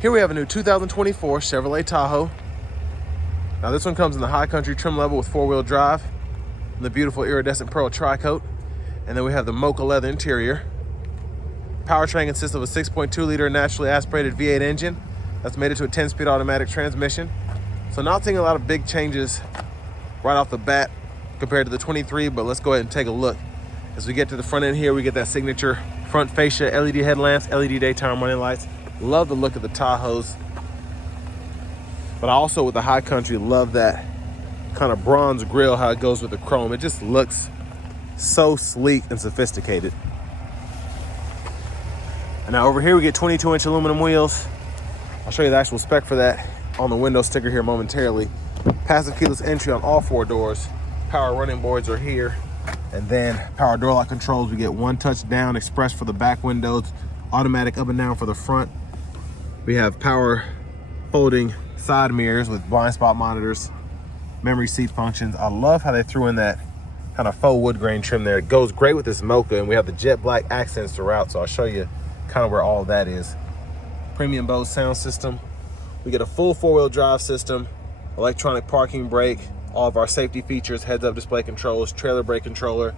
Here we have a new 2024 Chevrolet Tahoe. Now this one comes in the high country trim level with 4-wheel drive and the beautiful iridescent pearl tri-coat. And then we have the mocha leather interior. Powertrain consists of a 6.2 liter naturally aspirated V8 engine that's made it to a 10-speed automatic transmission. So not seeing a lot of big changes right off the bat compared to the 23, but let's go ahead and take a look. As we get to the front end here, we get that signature front fascia LED headlamps, LED daytime running lights. Love the look of the Tahoes. But I also, with the high country, love that kind of bronze grille, how it goes with the chrome. It just looks so sleek and sophisticated. And now over here we get 22-inch aluminum wheels. I'll show you the actual spec for that on the window sticker here momentarily. Passive keyless entry on all 4 doors. Power running boards are here. And then power door lock controls. We get 1 touch down express for the back windows, automatic up and down for the front. We have power folding side mirrors with blind spot monitors, memory seat functions. I love how they threw in that kind of faux wood grain trim there. It goes great with this mocha, and we have the jet black accents throughout, so I'll show you kind of where all that is. Premium Bose sound system. We get a full 4-wheel drive system, electronic parking brake, all of our safety features, heads-up display controls, trailer brake controller,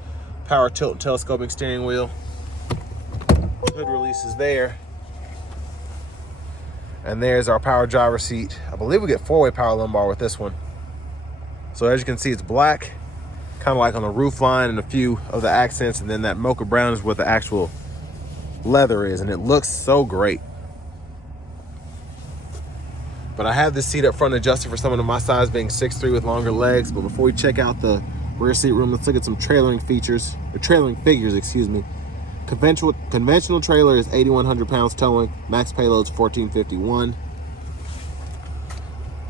power tilt and telescoping steering wheel. Hood releases there. And there's our power driver seat. I believe we get 4-way power lumbar with this one. So as you can see, it's black, kind of like on the roof line and a few of the accents, and then that mocha brown is what the actual leather is, and it looks so great. But I have this seat up front adjusted for someone of my size, being 6'3" with longer legs. But before we check out the rear seat room, let's look at some trailering figures, excuse me. Conventional trailer is 8,100 pounds towing. Max payload's 1,451.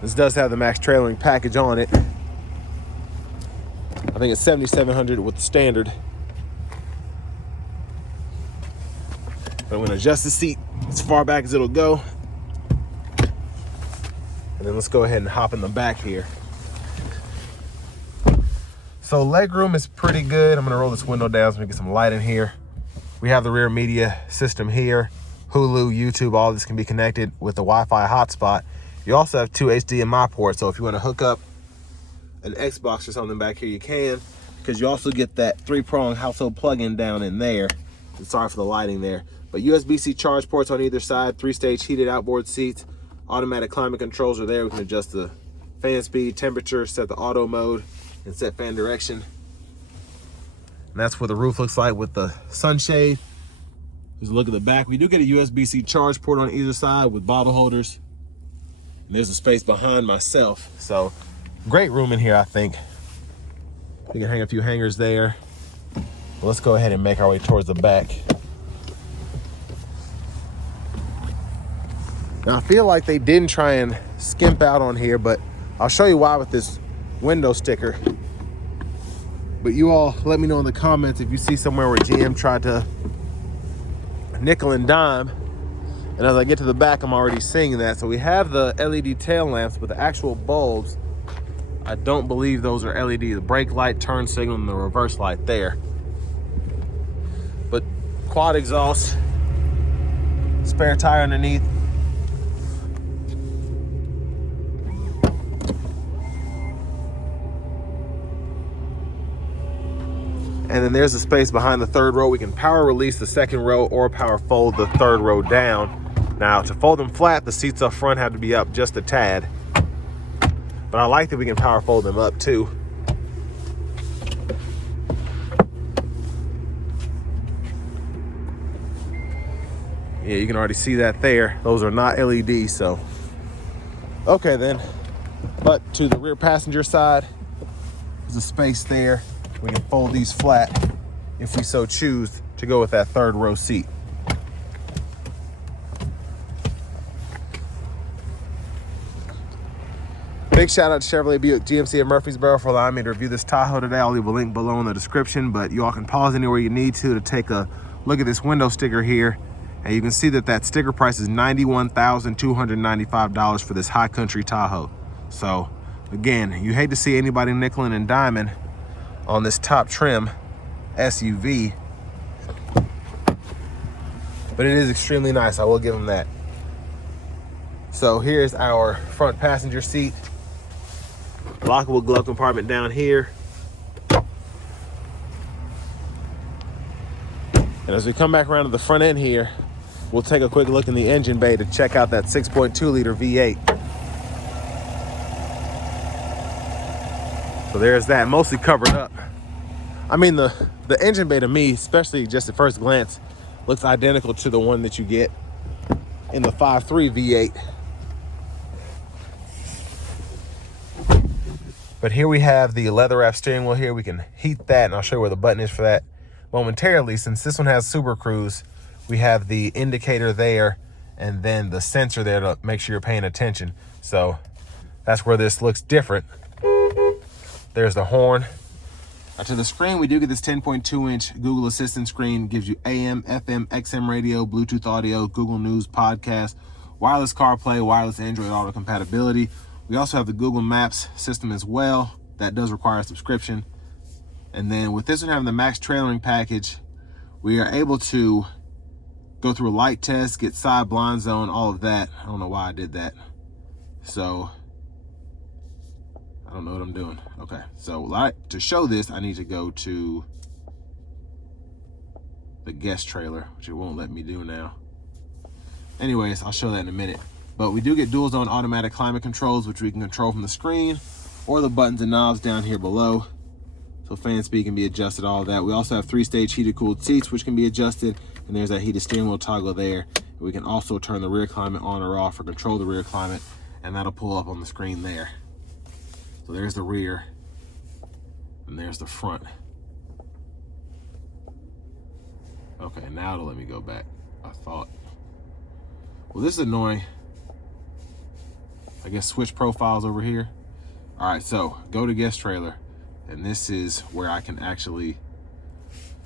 This does have the max trailering package on it. I think it's 7,700 with the standard. But I'm gonna adjust the seat as far back as it'll go. And then let's go ahead and hop in the back here. So legroom is pretty good. I'm gonna roll this window down so we get some light in here. We have the rear media system here. Hulu, YouTube, all this can be connected with the Wi-Fi hotspot. You also have 2 HDMI ports, so if you want to hook up an Xbox or something back here, you can, because you also get that 3-prong household plug-in down in there. Sorry for the lighting there. But USB-C charge ports on either side, 3-stage heated outboard seats, automatic climate controls are there. We can adjust the fan speed, temperature, set the auto mode, and set fan direction. And that's what the roof looks like with the sunshade. Just look at the back. We do get a USB-C charge port on either side with bottle holders. And there's a space behind myself. So great room in here, I think. We can hang a few hangers there. But let's go ahead and make our way towards the back. Now I feel like they didn't try and skimp out on here, but I'll show you why with this window sticker. But you all let me know in the comments if you see somewhere where GM tried to nickel and dime. And as I get to the back, I'm already seeing that. So we have the LED tail lamps, but the actual bulbs, I don't believe those are LED. The brake light, turn signal, and the reverse light there. But quad exhaust, spare tire underneath. And then there's the space behind the 3rd row. We can power release the 2nd row or power fold the 3rd row down. Now to fold them flat, the seats up front have to be up just a tad. But I like that we can power fold them up too. Yeah, you can already see that there. Those are not LED, so. Okay then, but to the rear passenger side, there's a space there. We can fold these flat if we so choose to go with that 3rd row seat. Big shout out to Chevrolet Buick GMC of Murfreesboro for allowing me to review this Tahoe today. I'll leave a link below in the description, but you all can pause anywhere you need to take a look at this window sticker here. And you can see that that sticker price is $91,295 for this high country Tahoe. So again, you hate to see anybody nickeling and diming on this top trim SUV, but it is extremely nice. I will give them that. So here's our front passenger seat. Lockable glove compartment down here. And as we come back around to the front end here, we'll take a quick look in the engine bay to check out that 6.2 liter V8. So there's that, mostly covered up. I mean, the engine bay to me, especially just at first glance, looks identical to the one that you get in the 5.3 V8. But here we have the leather wrap steering wheel here. We can heat that, and I'll show you where the button is for that momentarily. Since this one has Super Cruise, we have the indicator there and then the sensor there to make sure you're paying attention. So that's where this looks different. There's the horn. To the screen, we do get this 10.2-inch Google Assistant screen. Gives you AM, FM, XM radio, Bluetooth audio, Google News, podcast, wireless CarPlay, wireless Android Auto compatibility. We also have the Google Maps system as well. That does require a subscription. And then with this one having the max trailering package, we are able to go through a light test, get side blind zone, all of that. I don't know why I did that. So I don't know what I'm doing. Okay, so to show this, I need to go to the guest trailer, which it won't let me do now. Anyways, I'll show that in a minute. But we do get dual zone automatic climate controls, which we can control from the screen or the buttons and knobs down here below. So fan speed can be adjusted, all of that. We also have 3-stage heated cooled seats, which can be adjusted. And there's that heated steering wheel toggle there. We can also turn the rear climate on or off or control the rear climate, and that'll pull up on the screen there. So there's the rear, and there's the front. Okay, now it'll let me go back. I thought. Well, this is annoying. I guess switch profiles over here. All right, so go to guest trailer, and this is where I can actually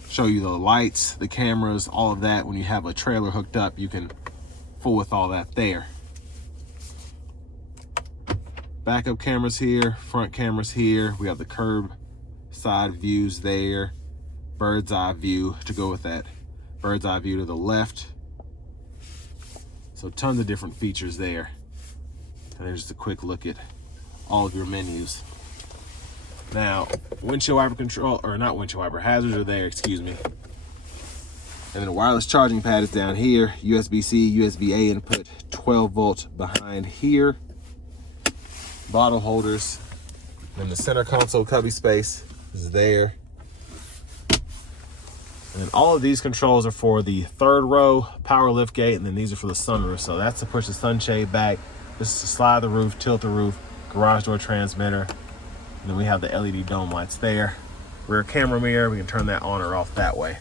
show you the lights, the cameras, all of that. When you have a trailer hooked up, you can fool with all that there. Backup cameras here, front cameras here. We have the curb side views there, bird's eye view to go with that bird's eye view to the left. So tons of different features there. And there's just a quick look at all of your menus. Now, windshield wiper control, or not windshield wiper, hazards are there, excuse me. And then the wireless charging pad is down here. USB-C, USB-A input, 12 volt behind here. Bottle holders. And the center console cubby space is there. And then all of these controls are for the third row, power lift gate, and then these are for the sunroof. So that's to push the sunshade back. This is to slide the roof, tilt the roof, garage door transmitter. And then we have the LED dome lights there. Rear camera mirror, we can turn that on or off that way.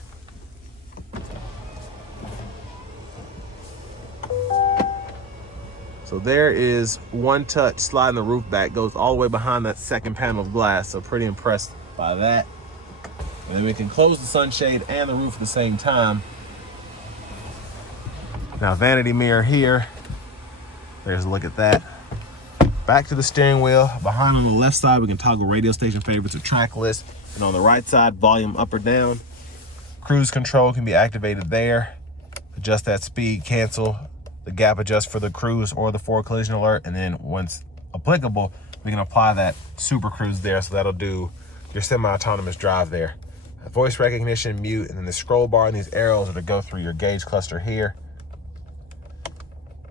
So there is one touch sliding the roof back, goes all the way behind that second panel of glass. So pretty impressed by that. And then we can close the sunshade and the roof at the same time. Now vanity mirror here. There's a look at that. Back to the steering wheel. Behind on the left side, we can toggle radio station favorites or track list. And on the right side, volume up or down. Cruise control can be activated there. Adjust that speed, cancel the gap adjust for the cruise or the forward collision alert. And then once applicable, we can apply that super cruise there. So that'll do your semi-autonomous drive there. Voice recognition, mute, and then the scroll bar and these arrows are to go through your gauge cluster here.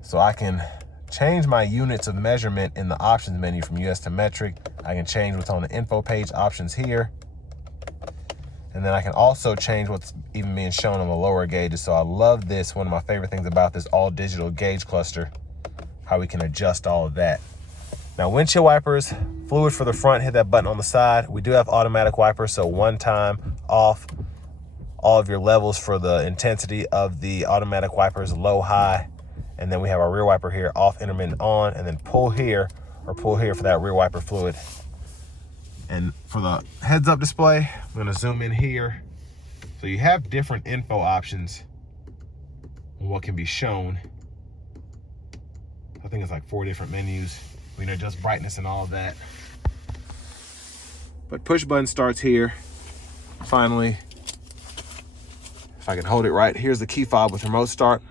So I can change my units of measurement in the options menu from US to metric. I can change what's on the info page options here. And then I can also change what's even being shown on the lower gauges. So I love this. One of my favorite things about this all digital gauge cluster, how we can adjust all of that. Now windshield wipers, fluid for the front, hit that button on the side. We do have automatic wipers, so one time off all of your levels for the intensity of the automatic wipers, low, high. And then we have our rear wiper here, off, intermittent, on, and then pull here or pull here for that rear wiper fluid. And for the heads up display, I'm gonna zoom in here. So you have different info options on what can be shown. I think it's like 4 different menus. We can adjust brightness and all of that. But push button starts here. Finally, if I can hold it right, here's the key fob with remote start.